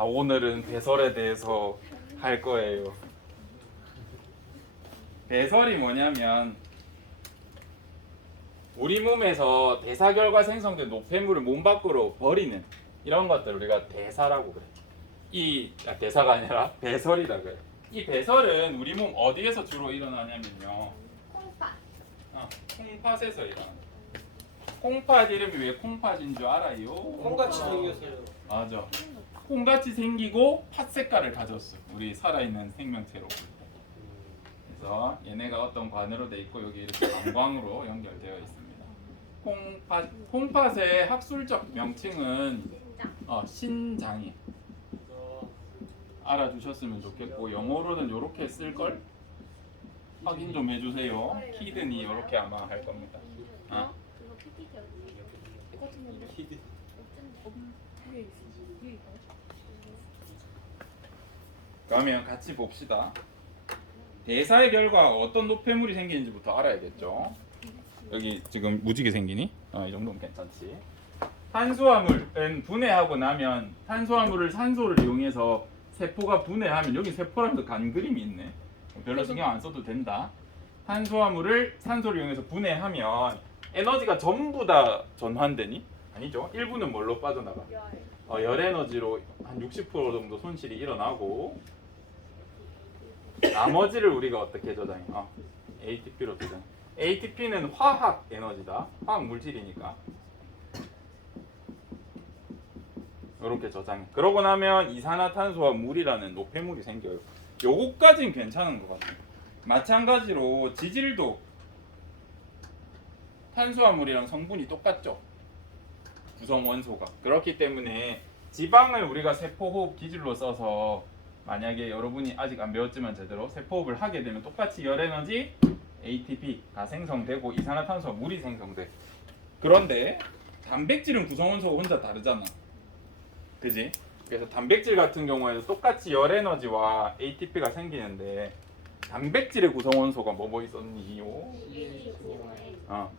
자, 오늘은 배설에 대해서 할 거예요. 배설이 뭐냐면 우리 몸에서 대사 결과 생성된 노폐물을 몸 밖으로 버리는 이런 것들 우리가 대사라고 그래. 이 아, 대사가 아니라 배설이라 그래. 이 배설은 우리 몸 어디에서 주로 일어나냐면요. 콩팥. 어, 콩팥에서 일어나. 콩팥 이름이 왜 콩팥인 줄 알아요? 콩같이 생겼어요. 맞아. 콩같이 생기고 팥 색깔을 가졌어. 우리 살아있는 생명체로. 그래서 얘네가 어떤 관으로 돼 있고 여기 이렇게 방광으로 연결되어 있습니다. 콩팥 콩팥의 학술적 명칭은. 어, 신장이 어, 알아두셨으면 좋겠고 영어로는 이렇게 쓸 걸 확인 좀 해주세요. 키든이 이렇게 아마 할 겁니다. 아. 키드. 어쩜 위에 있어? 위에 있어? 그러면 같이 봅시다. 대사의 결과 어떤 노폐물이 생기는지부터 알아야겠죠. 여기 지금 무지개 생기니? 어, 이 정도면 괜찮지. 탄수화물은 분해하고 나면 탄수화물을 산소를 이용해서 세포가 분해하면 여기 세포라면서 간 그림이 있네. 별로 신경 안 써도 된다. 탄수화물을 산소를 이용해서 분해하면 에너지가 전부 다 전환되니? 아니죠. 일부는 뭘로 빠져나가? 열. 어, 열 에너지로 한 60% 정도 손실이 일어나고 나머지를 우리가 어떻게 저장해? 어, ATP로 저장. ATP는 화학 에너지다. 화학 물질이니까. 이렇게 저장해. 그러고 나면 이산화탄소와 물이라는 노폐물이 생겨요. 요거까지는 괜찮은 것 같아요. 마찬가지로 지질도 탄수화물이랑 성분이 똑같죠. 구성 원소가 그렇기 때문에 지방을 우리가 세포호흡 기질로 써서 만약에 여러분이 아직 안 배웠지만 제대로 세포호흡을 하게 되면 똑같이 열 에너지 ATP가 생성되고 이산화탄소와 물이 생성돼. 그런데 단백질은 구성 원소가 혼자 다르잖아. 그지? 그래서 단백질 같은 경우에도 똑같이 열 에너지와 ATP가 생기는데 단백질의 구성 원소가 뭐뭐 있었니 요? 어,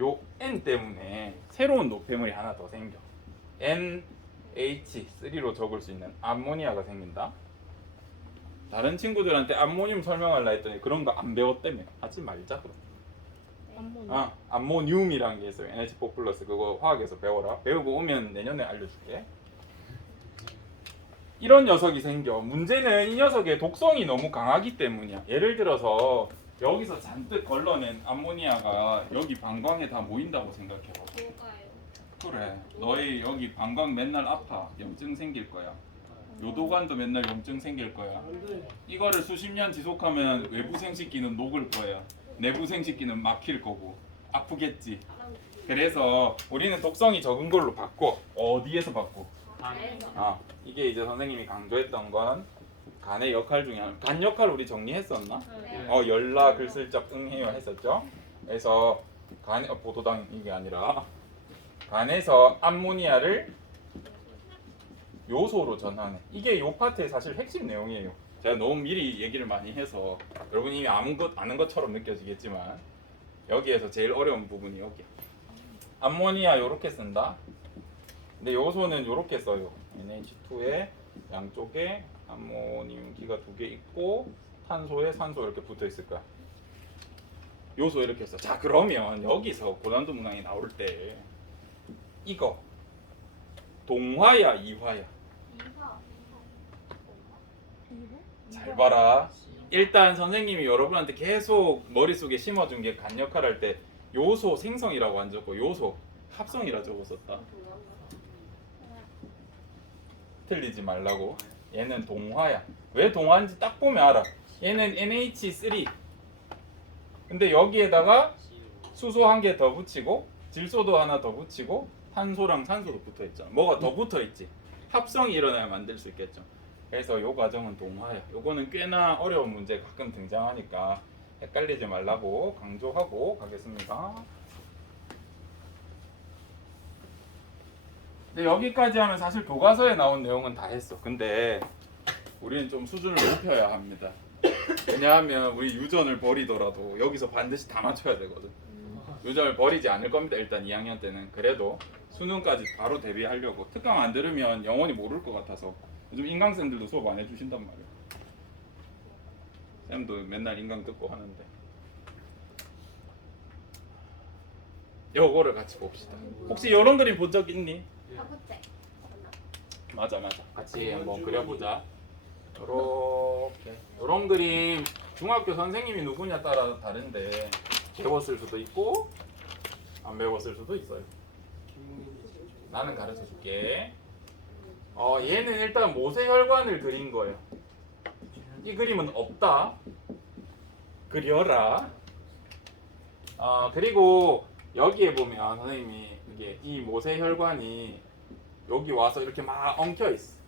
요 N 때문에 새로운 노폐물이 하나 더 생겨. NH3로 적을 수 있는 암모니아가 생긴다. 다른 친구들한테 암모늄 설명하려 했더니 그런 거 안 배웠다며. 하지 말자 그럼. 안몬. 아, 암모늄이라는 게 있어요. NH4 플러스 그거 화학에서 배워라. 배우고 오면 내년에 알려줄게. 이런 녀석이 생겨. 문제는 이 녀석의 독성이 너무 강하기 때문이야. 예를 들어서 여기서 잔뜩 걸러낸 암모니아가 여기 방광에 다 모인다고 생각해봐. 그래. 너희 여기 방광 맨날 아파. 염증 생길 거야. 요도관도 맨날 염증 생길 거야. 이거를 수십 년 지속하면 외부 생식기는 녹을 거야. 내부 생식기는 막힐 거고 아프겠지. 그래서 우리는 독성이 적은 걸로 바꿔. 어디에서 바꿔? 아 이게 이제 선생님이 강조했던 건 간의 역할 중에 하나. 간 역할 우리 정리했었나? 네. 어 연락을 슬쩍 응해요 했었죠. 그래서 간 어, 보도당 이게 아니라 간에서 암모니아를 요소로 전하는 이게 요 파트의 사실 핵심 내용이에요. 제가 너무 미리 얘기를 많이 해서 여러분이 이미 아는 것 아는 것처럼 느껴지겠지만 여기에서 제일 어려운 부분이 여기야. 암모니아 요렇게 쓴다. 근데 요소는 요렇게 써요. NH2에 양쪽에 암모늄기가 두 개 있고 탄소에 산소 이렇게 붙어 있을 거야. 요소 이렇게 써. 자 그러면 여기서 고난도 문항이 나올 때 이거 동화야 이화야 잘 봐라. 일단 선생님이 여러분한테 계속 머릿속에 심어준 게 간 역할 할 때 요소 생성이라고 안 적고 요소 합성이라 적었었다. 틀리지 말라고. 얘는 동화야. 왜 동화인지 딱 보면 알아. 얘는 NH3. 근데 여기에다가 수소 한 개 더 붙이고 질소도 하나 더 붙이고 탄소랑 산소도 붙어 있잖아. 뭐가 더 붙어 있지. 합성이 일어나야 만들 수 있겠죠. 그래서 요 과정은 동화야. 요거는 꽤나 어려운 문제 가끔 등장하니까 헷갈리지 말라고 강조하고 가겠습니다. 근데 여기까지 하면 사실 교과서에 나온 내용은 다 했어. 근데 우리는 좀 수준을 높여야 합니다. 왜냐하면 우리 유전을 버리더라도 여기서 반드시 다 맞춰야 되거든. 유전을 버리지 않을 겁니다. 일단 2학년 때는 그래도 수능까지 바로 대비하려고 특강 안 들으면 영원히 모를 것 같아서 요즘 인강쌤들도 수업 안 해주신단 말이야. 쌤도 맨날 인강 듣고 하는데. 요거를 같이 봅시다. 혹시 이런 그림 본 적 있니? 바보째. 맞아 맞아. 같이 한번 그려보자. 요렇게 요런 그림 중학교 선생님이 누구냐 따라 다른데 배웠을 수도 있고 안 배웠을 수도 있어요. 나는 가르쳐 줄게. 어 얘는 일단 모세혈관을 그린 거예요. 이 그림은 없다. 그려라. 아 그리고 여기에 보면 선생님이 이게 이 모세혈관이 여기 와서 이렇게 막 엉켜 있어.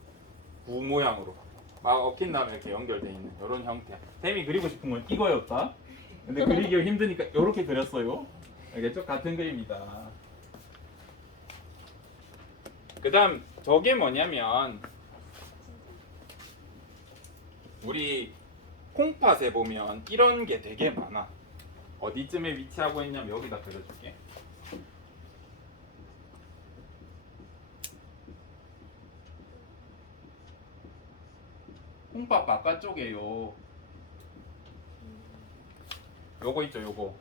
구 모양으로 막 엉킨 다음에 이렇게 연결돼 있는 이런 형태. 쌤이 그리고 싶은 건 이거였다. 근데 그리기가 힘드니까 이렇게 그렸어요. 알겠죠? 같은 그림이다. 그다음 저게 뭐냐면 우리 콩팥에 보면 이런 게 되게 많아. 어디쯤에 위치하고 있냐면 여기다 그려줄게. 콩팥 바깥쪽에요. 요거 있죠, 요거.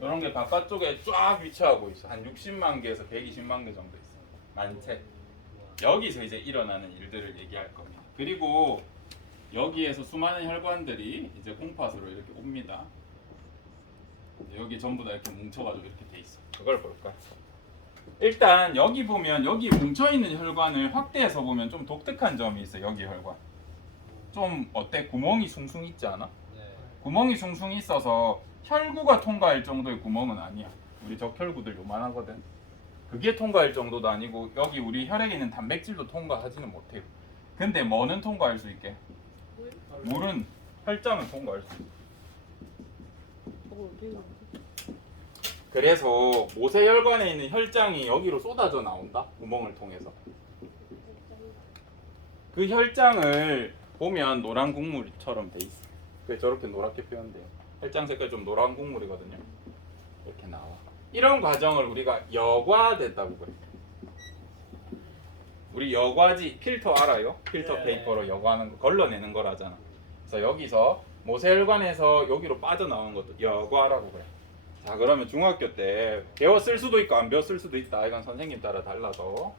이런 게 바깥쪽에 쫙 위치하고 있어. 한 60만 개에서 120만 개 정도 있어. 만체. 여기서 이제 일어나는 일들을 얘기할 겁니다. 그리고 여기에서 수많은 혈관들이 이제 콩팥으로 이렇게 옵니다. 여기 전부 다 이렇게 뭉쳐가지고 이렇게 돼 있어. 그걸 볼까요? 일단 여기 보면 여기 뭉쳐 있는 혈관을 확대해서 보면 좀 독특한 점이 있어. 요 여기 혈관. 좀 어때? 구멍이 숭숭 있지 않아? 네. 구멍이 숭숭 있어서 혈구가 통과할 정도의 구멍은 아니야. 우리 적혈구들 요만하거든. 그게 통과할 정도도 아니고 여기 우리 혈액에 있는 단백질도 통과하지는 못해요. 근데 뭐는 통과할 수 있게? 물은 혈장은 통과할 수 있어. 그래서 모세혈관에 있는 혈장이 여기로 쏟아져 나온다. 구멍을 통해서. 그 혈장을 보면 노란 국물처럼 돼 있어. 그 저렇게 노랗게 표현돼요. 혈장 색깔 좀 노란 국물이거든요. 이렇게 나와. 이런 과정을 우리가 여과됐다고 그래. 우리 여과지 필터 알아요? 필터 네. 페이퍼로 여과하는 거 걸러내는 거라잖아. 그래서 여기서 모세혈관에서 여기로 빠져나오는 것도 여과라고 그래. 자 그러면 중학교 때 배웠을 수도 있고 안 배웠을 수도 있다. 이건 선생님 따라 달라서.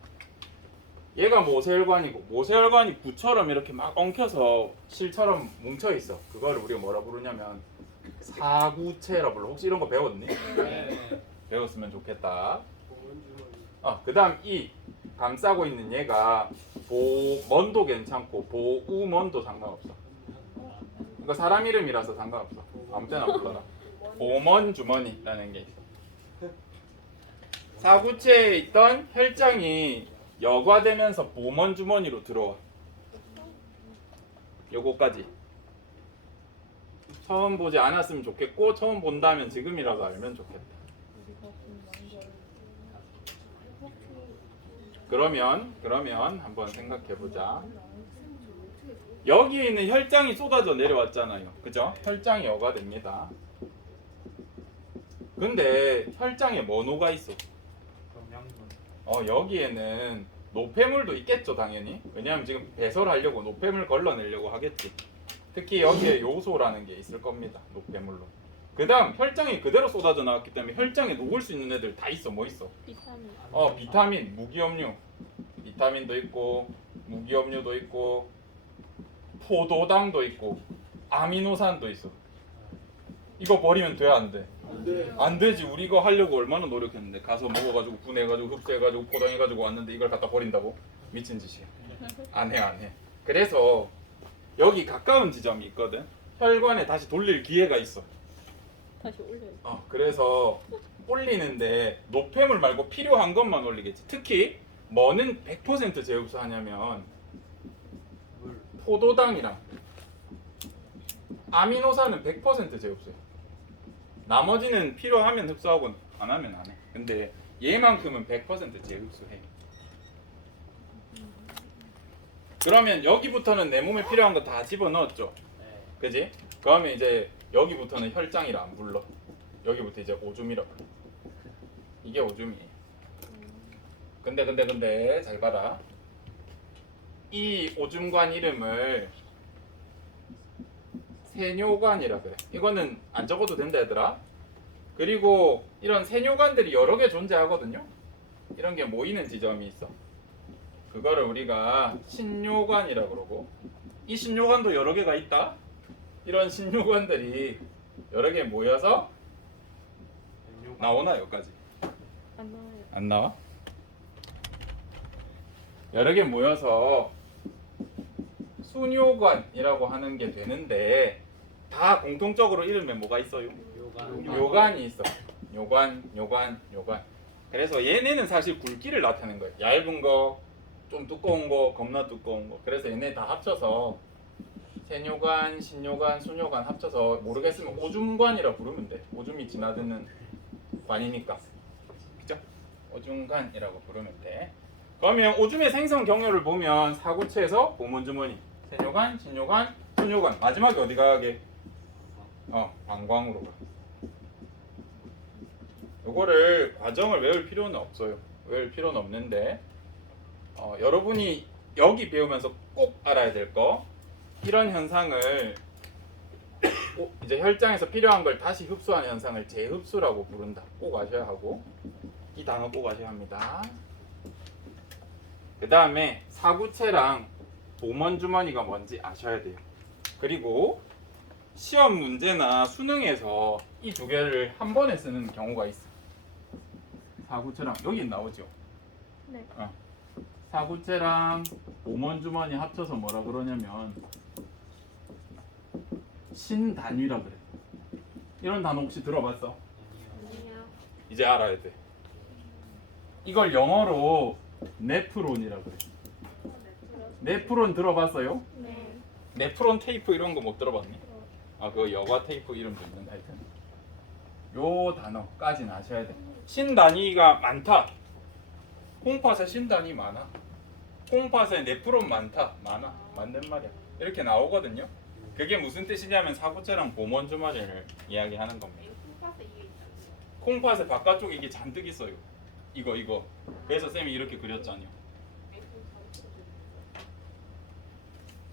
얘가 모세혈관이고 모세혈관이 구처럼 이렇게 막 엉켜서 실처럼 뭉쳐 있어. 그거를 우리가 뭐라 부르냐면 사구체라 불러. 혹시 이런 거 배웠니? 네. 배웠으면 좋겠다. 어, 그 다음 이 감싸고 있는 얘가 보먼도 괜찮고 보우먼도 상관없어. 이거 사람 이름이라서 상관없어. 아무 때나 불러라. 보먼 주머니라는 게 있어. 사구체에 있던 혈장이 여과되면서 보먼 주머니로 들어와. 요거까지. 처음 보지 않았으면 좋겠고 처음 본다면 지금이라도 알면 좋겠다. 그러면 그러면 한번 생각해 보자. 여기에 있는 혈장이 쏟아져 내려왔잖아요. 그죠? 혈장이 여과됩니다. 근데 혈장에 뭐 녹아 있어? 어 여기에는 노폐물도 있겠죠 당연히. 왜냐하면 지금 배설하려고 노폐물 걸러내려고 하겠지. 특히 여기에 요소라는 게 있을 겁니다. 노폐물로. 그 다음 혈장이 그대로 쏟아져 나왔기 때문에 혈장에 녹을 수 있는 애들 다 있어. 뭐 있어? 비타민. 어 비타민 무기염류 비타민도 있고 무기염류도 있고 포도당도 있고 아미노산도 있어 이거 버리면 돼 안 돼? 안 되지 우리 이거 하려고 얼마나 노력했는데 가서 먹어가지고 분해가지고 흡수해가지고 포장해가지고 왔는데 이걸 갖다 버린다고? 미친 짓이야 안 해 안해 그래서 여기 가까운 지점이 있거든 혈관에 다시 돌릴 기회가 있어 다시 올려요. 어, 그래서 올리는데 노폐물 말고 필요한 것만 올리겠지. 특히 뭐는 100% 재흡수하냐면 포도당이랑 아미노산은 100% 재흡수해. 나머지는 필요하면 흡수하고 안 하면 안 해. 근데 얘만큼은 100% 재흡수해. 그러면 여기부터는 내 몸에 필요한 거 다 집어넣었죠. 네. 그지? 그러면 이제 여기부터는 혈장이라 안 불러. 여기부터 이제 오줌이라 불러. 이게 오줌이에요. 근데 근데 근데 잘 봐라. 이 오줌관 이름을 세뇨관이라 그래. 이거는 안 적어도 된다 얘들아. 그리고 이런 세뇨관들이 여러 개 존재하거든요. 이런 게 모이는 지점이 있어. 그거를 우리가 신뇨관이라 그러고 이 신뇨관도 여러 개가 있다. 이런 신뇨관들이 여러 개 모여서 나오나 여기까지? 안 나와요. 안 나와? 여러 개 모여서 수뇨관이라고 하는 게 되는데 다 공통적으로 이름에 뭐가 있어요? 요간. 요관이 있어. 요관, 요관, 요관. 그래서 얘네는 사실 굵기를 나타내는 거예요. 얇은 거, 좀 두꺼운 거, 겁나 두꺼운 거. 그래서 얘네 다 합쳐서 세뇨관, 신뇨관, 수뇨관 합쳐서 모르겠으면 오줌관이라 부르면 돼. 오줌이 지나드는 관이니까. 그죠? 오줌관이라고 부르면 돼. 그러면 오줌의 생성 경로를 보면 사구체에서 보문주머니, 세뇨관, 신뇨관, 수뇨관. 마지막에 어디 가게? 어, 방광으로 가. 요거를 과정을 외울 필요는 없어요. 외울 필요는 없는데 어, 여러분이 여기 배우면서 꼭 알아야 될 거 이런 현상을 꼭 이제 혈장에서 필요한 걸 다시 흡수하는 현상을 재흡수라고 부른다. 꼭 아셔야 하고 이 단어 꼭 아셔야 합니다. 그 다음에 사구체랑 보먼 주머니가 뭔지 아셔야 돼요. 그리고 시험 문제나 수능에서 이 두 개를 한 번에 쓰는 경우가 있어. 사구체랑 여기 나오죠. 네. 어. 사구체랑 오먼 주머니 합쳐서 뭐라 그러냐면 신단위라 그래. 이런 단어 혹시 들어봤어? 이제 알아야 돼. 이걸 영어로 네프론이라 그래. 네프론 들어봤어요? 네. 네프론 테이프 이런 거 못 들어봤니? 아, 그 여과 테이프 이름도 있는데 하여튼 요 단어까지는 아셔야 돼. 신 단위가 많다. 콩팥에 신 단위 많아. 콩팥에 네프론 많다. 많아. 맞는 말이야. 이렇게 나오거든요. 그게 무슨 뜻이냐면 사구체랑 보먼 주머니를 이야기하는 겁니다. 콩팥의 바깥쪽에 이게 잔뜩 있어요. 이거 이거. 그래서 쌤이 이렇게 그렸잖아요.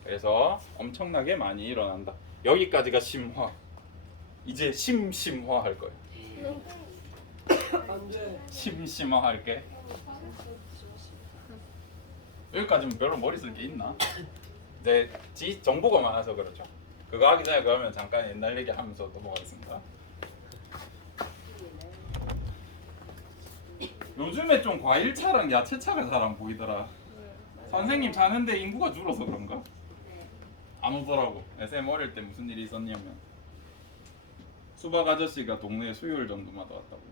그래서 엄청나게 많이 일어난다. 여기까지가 심화. 이제 심심화 할 거예요. 안돼. 심심화 할게. 여기까지면 별로 머리 쓸 게 있나? 이제 지 정보가 많아서 그렇죠. 그거 하기 전에 그러면 잠깐 옛날 얘기 하면서 넘어가겠습니다. 요즘에 좀 과일차랑 야채차가 잘 안 보이더라. 선생님 자는데 인구가 줄어서 그런가? 안 오더라고. 쌤 어릴 때 무슨 일이 있었냐면 수박 아저씨가 동네 수요일 정도마다 왔다고.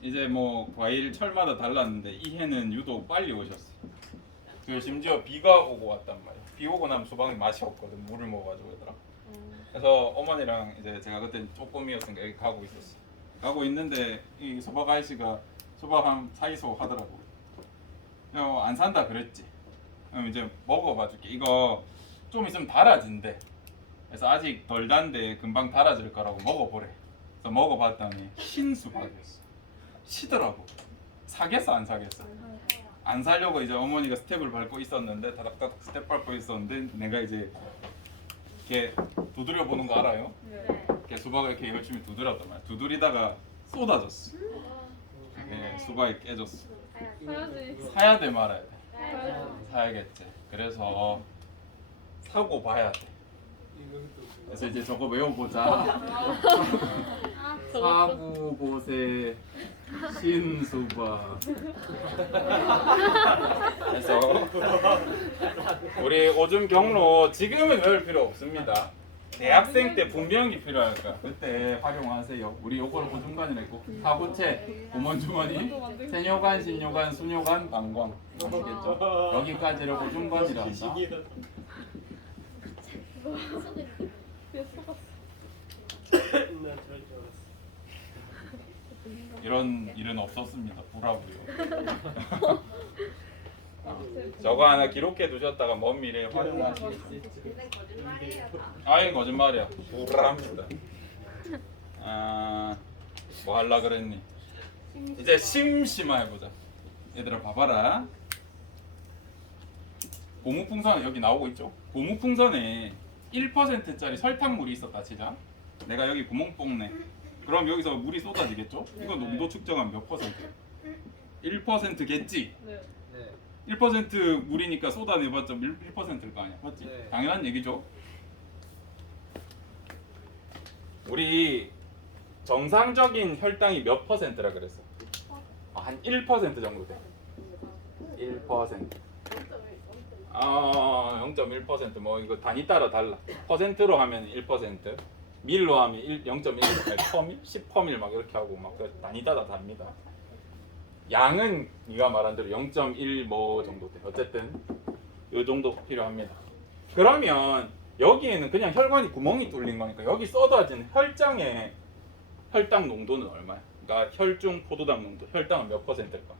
이제 뭐 과일 철마다 달랐는데 이 해는 유독 빨리 오셨어. 그 심지어 비가 오고 왔단 말이야. 비 오고 나면 수박이 맛이 없거든. 물을 먹어가지고 얘들아. 그래서 어머니랑 이제 제가 그때 조금이었으니까 여기 가고 있었어. 가고 있는데 이 수박 아저씨가 수박 한 사이소 하더라고. 어, 안 산다 그랬지. 그럼 이제 먹어봐 줄게. 이거 좀 있으면 달아진대. 그래서 아직 덜 단데 금방 달아질 거라고 먹어보래. 그래서 먹어봤더니 흰 수박이었어. 시더라고. 사겠어 안 사겠어? 안 살려고 이제 어머니가 스텝을 밟고 있었는데 다닥다닥 스텝 밟고 있었는데 내가 이제 이렇게 두드려 보는 거 알아요? 이렇게 수박을 이렇게 열심히 두드렸단 말이야. 두드리다가 쏟아졌어. 예, 수박이 깨졌어. 사야지. 사야 돼 말아야 돼. 사야지. 사야겠지. 그래서 사고 봐야 돼. 그래서 이제 저거 외워보자. 아. 사구 보세 신수박. 그래서 우리 오줌 경로 지금은 외울 필요 없습니다. 대학생 때 분명히 필요할 거야. 그때 활용하세요. 우리 요거를 오줌관이라 했고 사구체, 고문주머니, 세뇨관, 신뇨관, 수뇨관, 방광. 아시겠죠? 여기까지를 오줌관이라 한다. 이런 일은 없었습니다. 보라고요. 어, 저거 하나 기록해 두셨다가 먼 미래에 활용하시겠지. 아이 거짓말이야. 불합니다. 아, 뭐 할라 그랬니? 이제 심심하 해보자. 얘들아 봐봐라. 고무풍선 여기 나오고 있죠. 고무풍선에 1%짜리 설탕물이 있었다 치자. 내가 여기 구멍 뽕네. 그럼 여기서 물이 쏟아지겠죠? 이거 농도 측정하면 몇 퍼센트? 1%겠지? 네. 네. 1% 물이니까 쏟아내봤자 1%일 거 아니야. 맞지? 네. 당연한 얘기죠. 우리 정상적인 혈당이 몇 퍼센트라 그랬어? 아, 한1% 정도 돼. 1%. 아, 0.1%뭐 이거 단위 따라 달라. 퍼센트로 하면 1%, 밀로 하면 1, 0.1, 아니, 퍼밀, 10퍼밀 막 이렇게 하고 막그 단위 따라 다릅니다. 양은 네가 말한 대로 0.1뭐 정도 돼. 어쨌든 이 정도 필요합니다. 그러면 여기에는 그냥 혈관이 구멍이 뚫린 거니까 여기 쏟아진 혈장의 혈당 농도는 얼마야? 그러니까 혈중 포도당 농도, 혈당은 몇 퍼센트일까?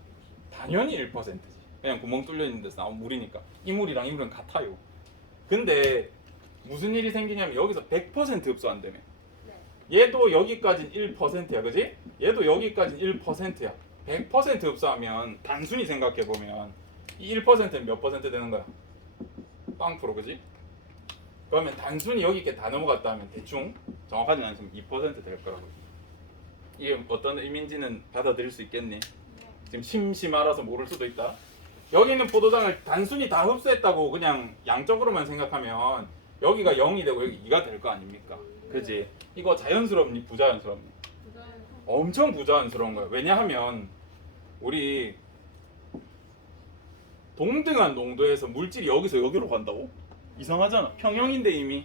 당연히 1%지. 그냥 구멍 뚫려 있는 데서 나온 물이니까 이 물이랑 이 물은 같아요. 근데 무슨 일이 생기냐면 여기서 100% 흡수 안 되면 얘도 여기까진 1%야, 그지? 얘도 여기까진 1%야. 100% 흡수하면 단순히 생각해 보면 이 1%는 몇 퍼센트 되는 거야? 빵 프로, 그지? 그러면 단순히 여기 이렇게 다 넘어갔다 하면 대충 정확하진 않지만 2%될 거라고. 이게 어떤 의미인지는 받아들일 수 있겠니? 지금 심심하라서 모를 수도 있다. 여기 있는 포도당을 단순히 다 흡수했다고 그냥 양적으로만 생각하면 여기가 0이 되고 여기 2가 될 거 아닙니까? 그지? 이거 자연스럽니? 부자연스럽니? 엄청 부자연스러운 거예요. 왜냐하면 우리 동등한 농도에서 물질이 여기서 여기로 간다고? 이상하잖아. 평형인데 이미.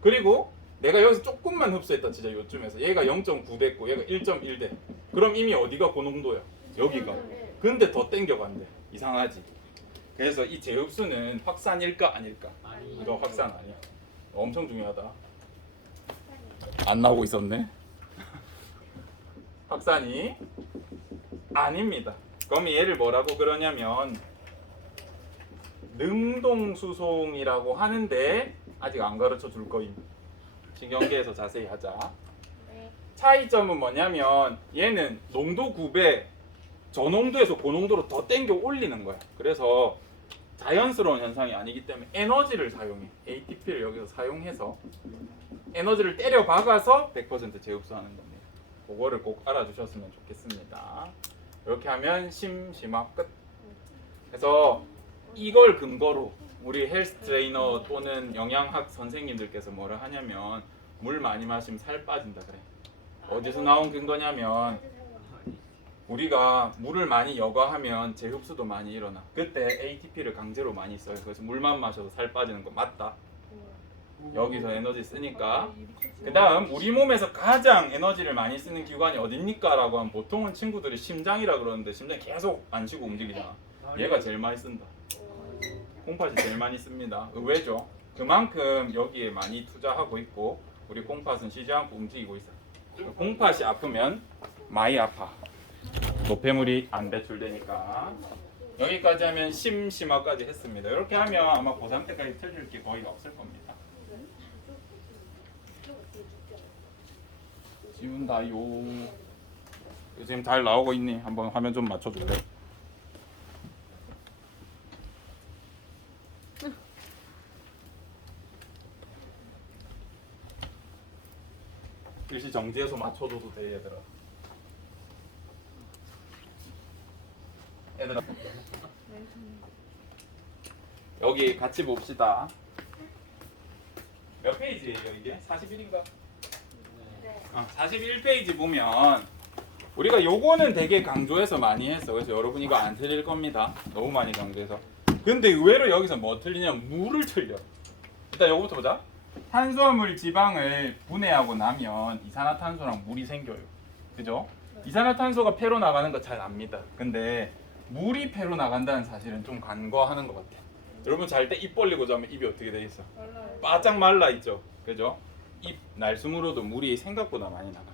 그리고 내가 여기서 조금만 흡수했다 진짜 요쯤에서 얘가 0.9 됐고 얘가 1.1 돼. 그럼 이미 어디가 고농도야? 여기가. 근데 더 땡겨간대. 이상하지. 그래서 이 재흡수는 확산일까 아닐까? 아니. 이거 확산 아니야. 엄청 중요하다. 안 나오고 있었네. 확산이 아닙니다. 그럼 얘를 뭐라고 그러냐면 능동수송이라고 하는데 아직 안 가르쳐 줄 거임. 신경계에서 자세히 하자. 네. 차이점은 뭐냐면 얘는 농도 9배 저농도에서 고농도로 더 땡겨 올리는 거야. 그래서 자연스러운 현상이 아니기 때문에 에너지를 사용해. ATP를 여기서 사용해서 에너지를 때려 박아서 100% 재흡수하는 겁니다. 그거를 꼭 알아주셨으면 좋겠습니다. 이렇게 하면 심심화 끝. 그래서 이걸 근거로 우리 헬스 트레이너 또는 영양학 선생님들께서 뭐를 하냐면 물 많이 마시면 살 빠진다 그래. 어디서 나온 근거냐면 우리가 물을 많이 여과하면 재흡수도 많이 일어나. 그때 ATP를 강제로 많이 써요. 그래서 물만 마셔도 살 빠지는 거 맞다. 여기서 에너지 쓰니까. 그 다음 우리 몸에서 가장 에너지를 많이 쓰는 기관이 어딥니까? 라고 하면 보통은 친구들이 심장이라 그러는데 심장이 계속 안 쉬고 움직이잖아. 얘가 제일 많이 쓴다. 콩팥이 제일 많이 씁니다. 의외죠? 그만큼 여기에 많이 투자하고 있고 우리 콩팥은 쉬지 않고 움직이고 있어. 콩팥이 아프면 많이 아파. 노폐물이 안 배출되니까 여기까지 하면 심심화까지 했습니다. 이렇게 하면 아마 고3 때까지 틀릴 게 거의 없을 겁니다. 지운다요. 지금 잘 나오고 있니? 한번 화면 좀 맞춰줄래? 글씨 정지해서 맞춰줘도 돼 얘들아. 여기 같이 봅시다. 몇 페이지예요 이게? 41인가? 어, 41페이지 보면 우리가 요거는 되게 강조해서 많이 했어. 그래서 여러분 이거 안 틀릴 겁니다. 너무 많이 강조해서. 근데 의외로 여기서 뭐 틀리냐면 물을 틀려. 일단 요거부터 보자. 탄수화물 지방을 분해하고 나면 이산화탄소랑 물이 생겨요. 그죠? 이산화탄소가 폐로 나가는 거 잘 압니다. 근데 물이 폐로 나간다는 사실은 좀 간과하는 것 같아. 여러분 잘 때 입 벌리고 자면 입이 어떻게 돼 있어? 바짝 말라 있죠. 그죠? 입 날숨으로도 물이 생각보다 많이 나가.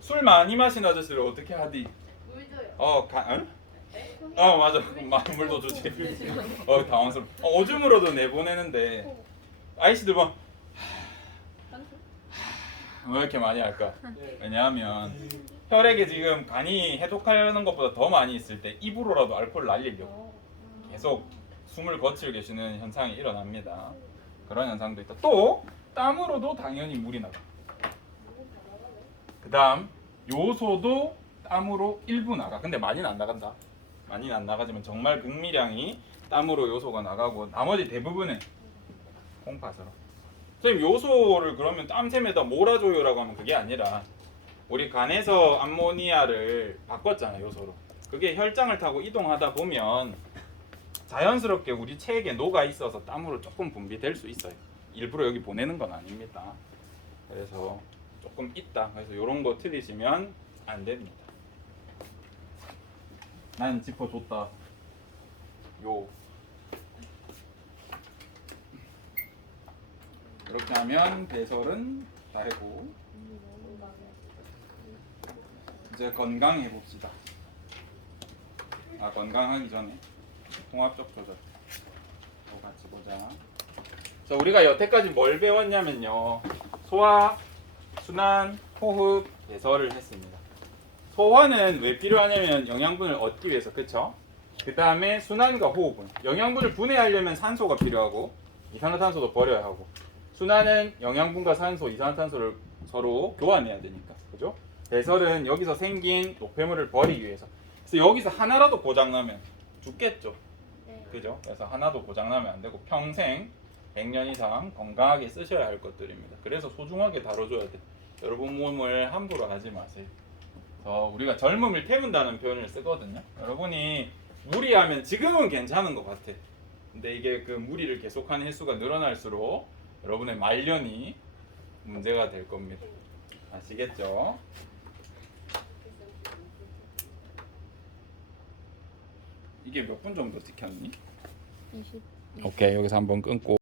술 많이 마신 아저씨를 어떻게 하디? 어, 가, 응? 어 맞아. 많이 물도 주지. 어 당황스러워. 어, 오줌으로도 내보내는데 아이씨들 봐. 왜 이렇게 많이 할까? 왜냐하면 혈액에 지금 간이 해독하려는 것보다 더 많이 있을 때 입으로라도 알코올 날리려고 계속 숨을 거칠게 쉬는 현상이 일어납니다. 그런 현상도 있다. 또 땀으로도 당연히 물이 나가. 그다음 요소도 땀으로 일부 나가. 근데 많이는 안 나간다. 많이는 안 나가지만 정말 극미량이 땀으로 요소가 나가고 나머지 대부분은 콩팥으로. 선생님 요소를 그러면 땀샘에다 몰아줘요라고 하면 그게 아니라 우리 간에서 암모니아를 바꿨잖아 요소로. 그게 혈장을 타고 이동하다 보면 자연스럽게 우리 체액에 녹아 있어서 땀으로 조금 분비될 수 있어요. 일부러 여기 보내는 건 아닙니다. 그래서 조금 있다. 그래서 이런 거 틀리시면 안 됩니다. 난 짚어줬다. 요. 이렇게 하면 배설은 다 하고 이제 건강해 봅시다. 아 건강하기 전에 통합적 조절. 또 같이 보자. 자 우리가 여태까지 뭘 배웠냐면요. 소화, 순환, 호흡, 배설을 했습니다. 소화는 왜 필요하냐면 영양분을 얻기 위해서 그쵸? 그 다음에 순환과 호흡은 영양분을 분해하려면 산소가 필요하고 이산화탄소도 버려야 하고 순환은 영양분과 산소, 이산화탄소를 서로 교환해야 되니까 그죠? 배설은 여기서 생긴 노폐물을 버리기 위해서 그래서 여기서 하나라도 고장나면 죽겠죠 네. 그죠? 그래서 하나도 고장나면 안 되고 평생 100년 이상 건강하게 쓰셔야 할 것들입니다. 그래서 소중하게 다뤄줘야 돼. 여러분 몸을 함부로 하지 마세요. 어, 우리가 젊음을 태운다는 표현을 쓰거든요. 여러분이 무리하면 지금은 괜찮은 것 같아. 근데 이게 그 무리를 계속하는 횟수가 늘어날수록 여러분의 말년이 문제가 될 겁니다. 아시겠죠? 이게 몇 분 정도 찍혔니? 20. 오케이 여기서 한번 끊고